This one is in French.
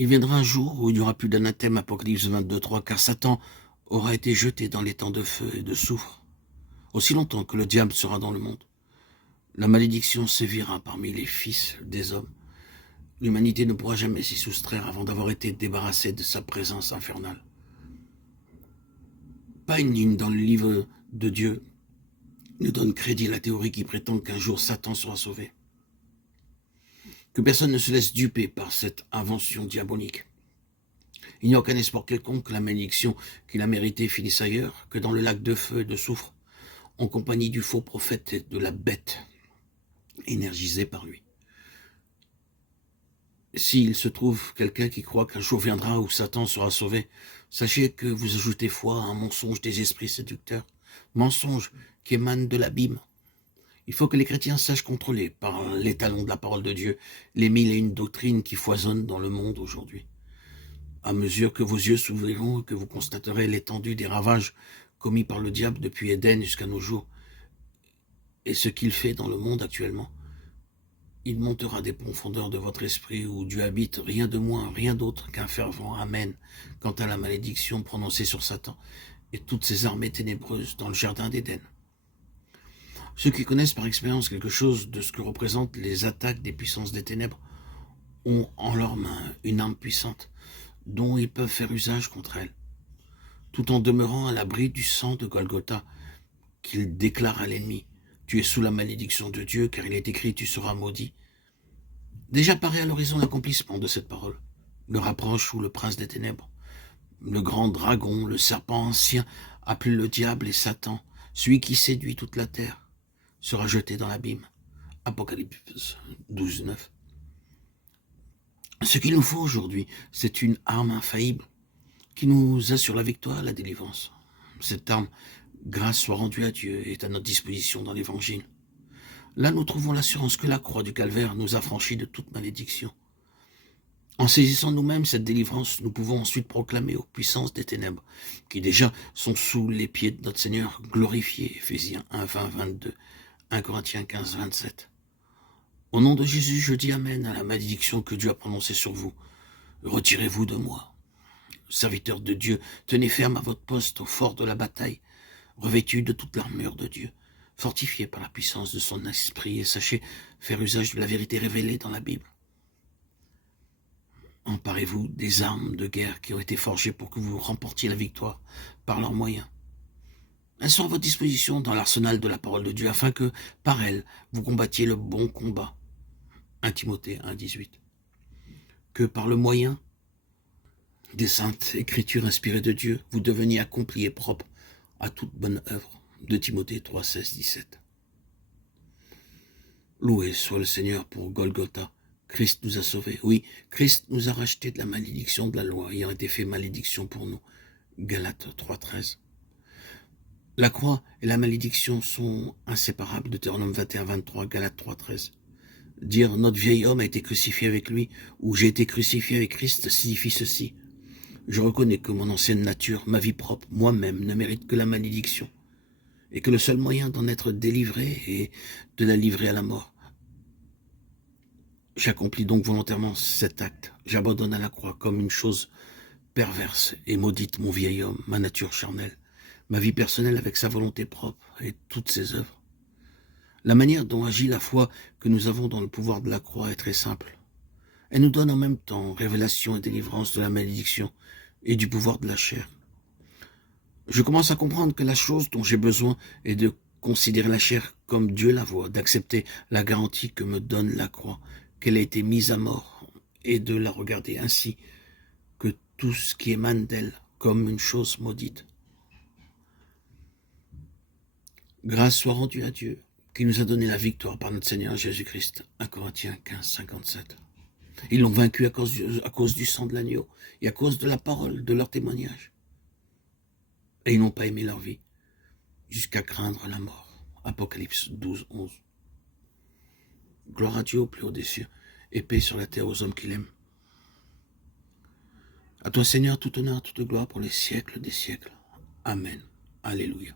Il viendra un jour où il n'y aura plus d'anathème, Apocalypse 22:3, car Satan aura été jeté dans les temps de feu et de soufre, aussi longtemps que le diable sera dans le monde. La malédiction sévira parmi les fils des hommes. L'humanité ne pourra jamais s'y soustraire avant d'avoir été débarrassée de sa présence infernale. Pas une ligne dans le livre de Dieu ne donne crédit à la théorie qui prétend qu'un jour Satan sera sauvé. Que personne ne se laisse duper par cette invention diabolique. Il n'y a aucun espoir quelconque que la malédiction qu'il a méritée finisse ailleurs que dans le lac de feu et de soufre, en compagnie du faux prophète et de la bête énergisée par lui. S'il se trouve quelqu'un qui croit qu'un jour viendra où Satan sera sauvé, sachez que vous ajoutez foi à un mensonge des esprits séducteurs, mensonge qui émane de l'abîme. Il faut que les chrétiens sachent contrôler par l'étalon de la parole de Dieu les 1001 doctrines qui foisonnent dans le monde aujourd'hui. À mesure que vos yeux s'ouvriront et que vous constaterez l'étendue des ravages commis par le diable depuis Éden jusqu'à nos jours, et ce qu'il fait dans le monde actuellement, il montera des profondeurs de votre esprit où Dieu habite, rien de moins, rien d'autre qu'un fervent Amen quant à la malédiction prononcée sur Satan et toutes ses armées ténébreuses dans le jardin d'Éden. Ceux qui connaissent par expérience quelque chose de ce que représentent les attaques des puissances des ténèbres ont en leurs mains une arme puissante dont ils peuvent faire usage contre elles, tout en demeurant à l'abri du sang de Golgotha qu'ils déclarent à l'ennemi. Tu es sous la malédiction de Dieu, car il est écrit, tu seras maudit. Déjà paraît à l'horizon l'accomplissement de cette parole. Le rapproche ou le prince des ténèbres, le grand dragon, le serpent ancien, appelé le diable et Satan, celui qui séduit toute la terre, sera jeté dans l'abîme. Apocalypse 12:9. Ce qu'il nous faut aujourd'hui, c'est une arme infaillible qui nous assure la victoire, la délivrance. Cette arme, grâce soit rendue à Dieu, est à notre disposition dans l'Évangile. Là, nous trouvons l'assurance que la croix du calvaire nous a franchis de toute malédiction. En saisissant nous-mêmes cette délivrance, nous pouvons ensuite proclamer aux puissances des ténèbres, qui déjà sont sous les pieds de notre Seigneur, glorifié, Éphésiens 1:20-22, 1 Corinthiens 15:27. Au nom de Jésus, je dis Amen à la malédiction que Dieu a prononcée sur vous. Retirez-vous de moi. Serviteurs de Dieu, tenez ferme à votre poste au fort de la bataille, revêtus de toute l'armure de Dieu, fortifiés par la puissance de son esprit, et sachez faire usage de la vérité révélée dans la Bible. Emparez-vous des armes de guerre qui ont été forgées pour que vous remportiez la victoire par leurs moyens. Elles sont à votre disposition dans l'arsenal de la parole de Dieu, afin que, par elles, vous combattiez le bon combat. 1 Timothée 1:18. Que par le moyen des saintes écritures inspirées de Dieu, vous deveniez accomplis et propres à toute bonne œuvre. 2 Timothée 3:16-17. Loué soit le Seigneur pour Golgotha. Christ nous a sauvés. Oui, Christ nous a rachetés de la malédiction de la loi, ayant été fait malédiction pour nous. Galates 3:13. La croix et la malédiction sont inséparables. Deutéronome 21:23, Galates 3:13. Dire notre vieil homme a été crucifié avec lui, ou j'ai été crucifié avec Christ, signifie ceci. Je reconnais que mon ancienne nature, ma vie propre, moi-même, ne mérite que la malédiction, et que le seul moyen d'en être délivré est de la livrer à la mort. J'accomplis donc volontairement cet acte. J'abandonne à la croix comme une chose perverse et maudite mon vieil homme, ma nature charnelle, ma vie personnelle avec sa volonté propre et toutes ses œuvres. La manière dont agit la foi que nous avons dans le pouvoir de la croix est très simple. Elle nous donne en même temps révélation et délivrance de la malédiction et du pouvoir de la chair. Je commence à comprendre que la chose dont j'ai besoin est de considérer la chair comme Dieu la voit, d'accepter la garantie que me donne la croix, qu'elle a été mise à mort, et de la regarder ainsi que tout ce qui émane d'elle comme une chose maudite. Grâce soit rendue à Dieu, qui nous a donné la victoire par notre Seigneur Jésus-Christ. 1 Corinthiens 15:57. Ils l'ont vaincu à cause du sang de l'agneau et à cause de la parole de leur témoignage. Et ils n'ont pas aimé leur vie, jusqu'à craindre la mort. Apocalypse 12:11. Gloire à Dieu au plus haut des cieux, et paix sur la terre aux hommes qu'il aime. À toi Seigneur, tout honneur, toute gloire pour les siècles des siècles. Amen. Alléluia.